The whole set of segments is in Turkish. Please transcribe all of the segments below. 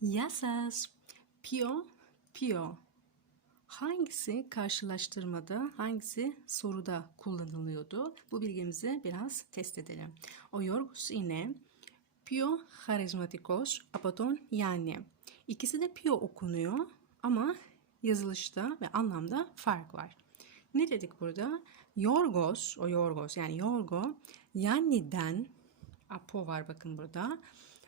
Γεια σας. Ποιο, ποιο. Hangisi karşılaştırmada, hangisi soruda kullanılıyordu? Bu bilgimizi biraz test edelim. O Yorgos είναι πιο χαρισματικός από τον Γιάννη. İkisi de Pio okunuyor ama yazılışta ve anlamda fark var. Ne dedik burada? Yorgos, o Yorgos yani Yorgo, Yanni'den, Apo var bakın burada,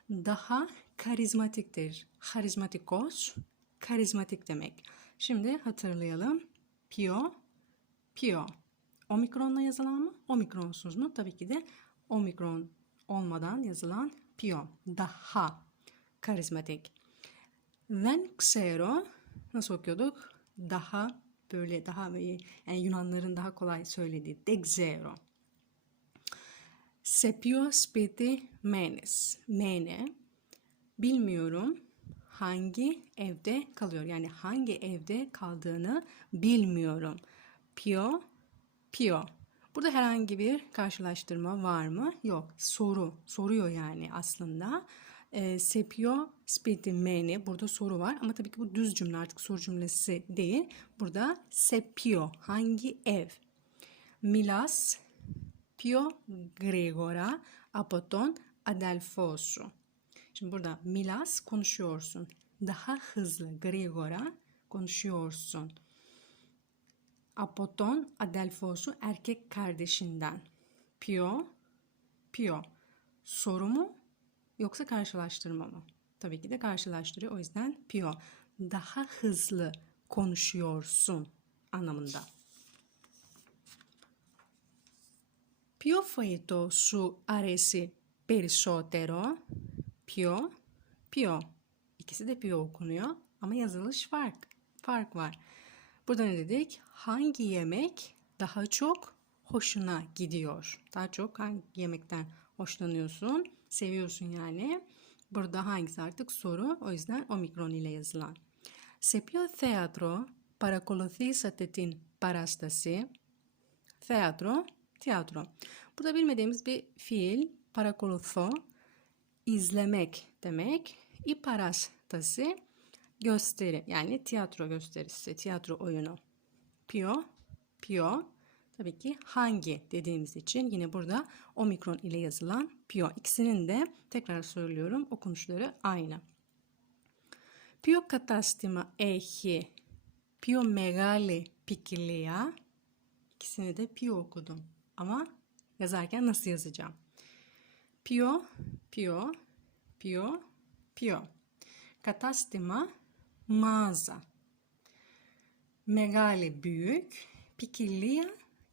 daha karizmatiktir. Karizmatikos, karizmatik demek. Şimdi hatırlayalım. Pio, pio. Omikronla yazılan mı? Omikronsuz mu? Tabii ki de omikron olmadan yazılan pio. Daha karizmatik. Then xero nasıl okuyorduk? Daha böyle daha yani Yunanların daha kolay söylediği dexero. Σε ποιο σπίτι μένεις? Μένε. Bilmiyorum hangi evde kalıyor. Yani hangi evde kaldığını bilmiyorum. Pio, pio. Burada herhangi bir karşılaştırma var mı? Yok. Soru. Soruyor yani aslında. E, sepio spiti meni. Burada soru var ama tabii ki bu düz cümle artık soru cümlesi değil. Burada sepio. Hangi ev? Milas πιο γρήγορα από τον αδελφό σου. Şimdi burada milas konuşuyorsun. Daha hızlı, gregora konuşuyorsun. Από τον αδελφό σου erkek kardeşinden. Pio, pio. Soru mu yoksa karşılaştırma mı? Tabii ki de karşılaştırıyor. O yüzden pio. Daha hızlı konuşuyorsun anlamında. Ποιο φαγητό σου αρέσει περισσότερο? Ποιο, ποιο. İkisi de pio okunuyor ama yazılış fark. Fark var. Burada ne dedik? Hangi yemek daha çok hoşuna gidiyor? Daha çok hangi yemekten hoşlanıyorsun? Seviyorsun yani. Burada hangisi artık soru. O yüzden omikron ile yazılan. Σε ποιο θέατρο παρακολουθήσατε την παράσταση? Θέατρο, tiyatro. Burada bilmediğimiz bir fiil parakolotho izlemek demek. İparastasi gösteri yani tiyatro gösterisi, tiyatro oyunu. Pio, pio tabii ki hangi dediğimiz için yine burada omikron ile yazılan pio. İkisinin de tekrar söylüyorum okunuşları aynı. Ποιο κατάστημα έχει πιο μεγάλη ποικιλία. İkisini de pio okudum. Ama yazarken nasıl yazacağım? Pio, pio, pio, pio. Katastima, mağaza. Megali büyük, pikillia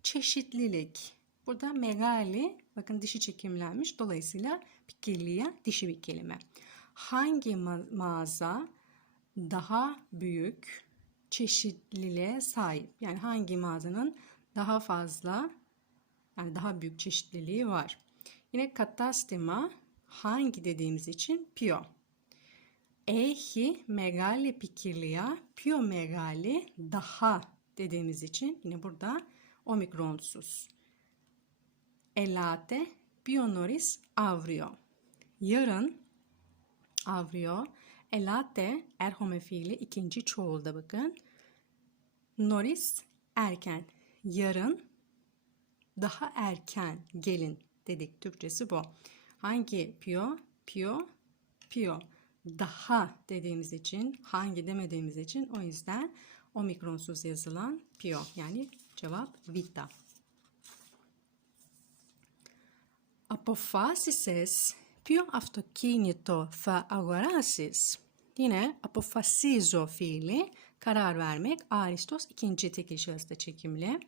çeşitlilik. Burada megali bakın dişi çekimlenmiş dolayısıyla pikillia dişi bir kelime. Hangi ma mağaza daha büyük çeşitliliğe sahip? Yani hangi mağazanın daha fazla yani daha büyük çeşitliliği var. Yine katastema hangi dediğimiz için pio. Ehi megali pikirliya pio megali daha dediğimiz için yine burada omikronsuz. Elate pionoris avrio. Yarın avrio. Elate erhome fiili ikinci çoğulda bakın. Noris erken. Yarın daha erken gelin dedik. Türkçesi bu. Hangi pio? Pio, pio. Daha dediğimiz için, hangi demediğimiz için o yüzden omikronsuz yazılan pio. Yani cevap vita. Αποφάσισες ποιο αυτοκίνητο θα αγοράσεις. Yine αποφασίζω fiili karar vermek. Aristos ikinci tekil şahısta çekimli.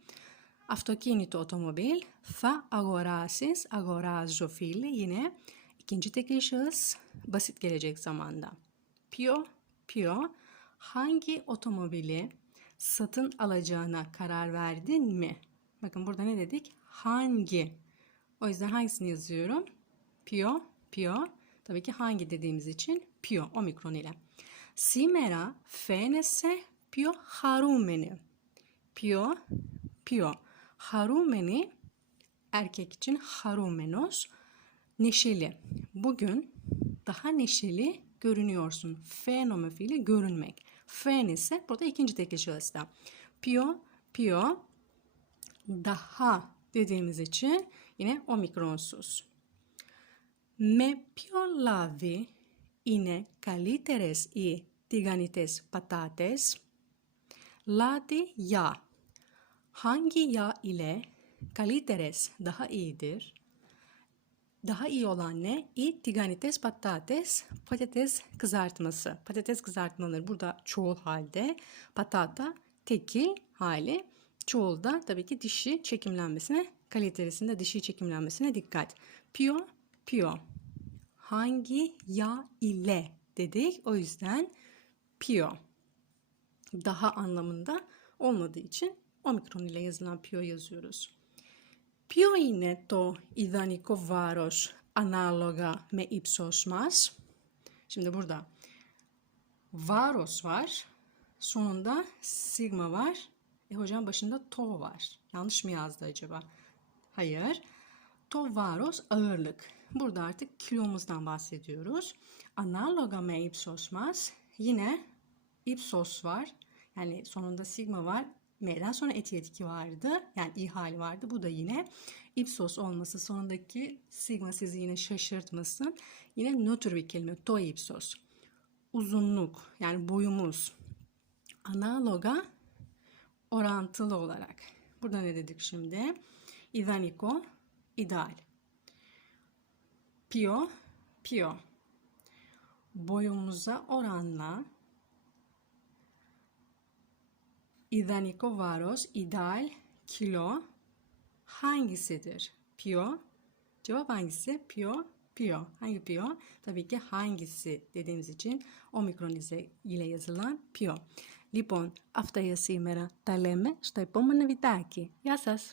Αυτοκίνητο otomobil θα αγοράσεις, αγοράζω fiili yine ikinci tekil şahıs basit gelecek zamanda. Pio, pio hangi otomobili satın alacağına karar verdin mi? Bakın burada ne dedik? Hangi? O yüzden hangisini yazıyorum? Pio, pio. Tabii ki hangi dediğimiz için pio, omikron ile. Σήμερα φαίνεσαι πιο χαρούμενη. Πιο, πιο. Harumeni erkek için harumenos neşeli. Bugün daha neşeli görünüyorsun. Φαίνομαι fiili görünmek. Fen ise burada ikinci tekil şahısta. Πιο, πιο, daha dediğimiz için yine omikronsuz. Με ποιο λάδι είναι καλύτερες οι τηγανιτές πατάτες. Ladi yağ. Hangi yağ ile kaliteres daha iyidir? Daha iyi olan ne? İ tiganites patates, patates kızartması. Patates kızartmaları burada çoğul halde. Patata tekil hali. Çoğulda tabii ki dişi çekimlenmesine, kaliteresinde dişi çekimlenmesine dikkat. Pio, pio. Hangi yağ ile dedik. O yüzden pio daha anlamında olmadığı için omikron ile yazılan pio yazıyoruz. Ποιο είναι το ιδανικό βάρος ανάλογα με ύψος μας? Şimdi burada varos var. Sonunda sigma var. E hocam başında to var. Yanlış mı yazdı acaba? Hayır. To varos ağırlık. Burada artık kilomuzdan bahsediyoruz. Analoga me ipsos mas. Yine ipsos var. Yani sonunda sigma var. M'den sonra etiyetiki vardı. Yani i vardı. Bu da yine ipsos olması sonundaki sigma sizi yine şaşırtmasın. Yine nötr bir kelime. To ipsos. Uzunluk yani boyumuz. Analoga orantılı olarak. Burada ne dedik şimdi? İdaniko ideal. Pio pio. Boyumuza oranla İdaniko varos, ideal, kilo hangisidir? Pio. Cevap hangisi? Pio, pio. Hangi pio? Tabii ki hangisi dediğimiz için omikron ile yazılan pio. Λοιπόν, αυτά για σήμερα. Τα λέμε στο επόμενο βιντεάκι. Γεια σας!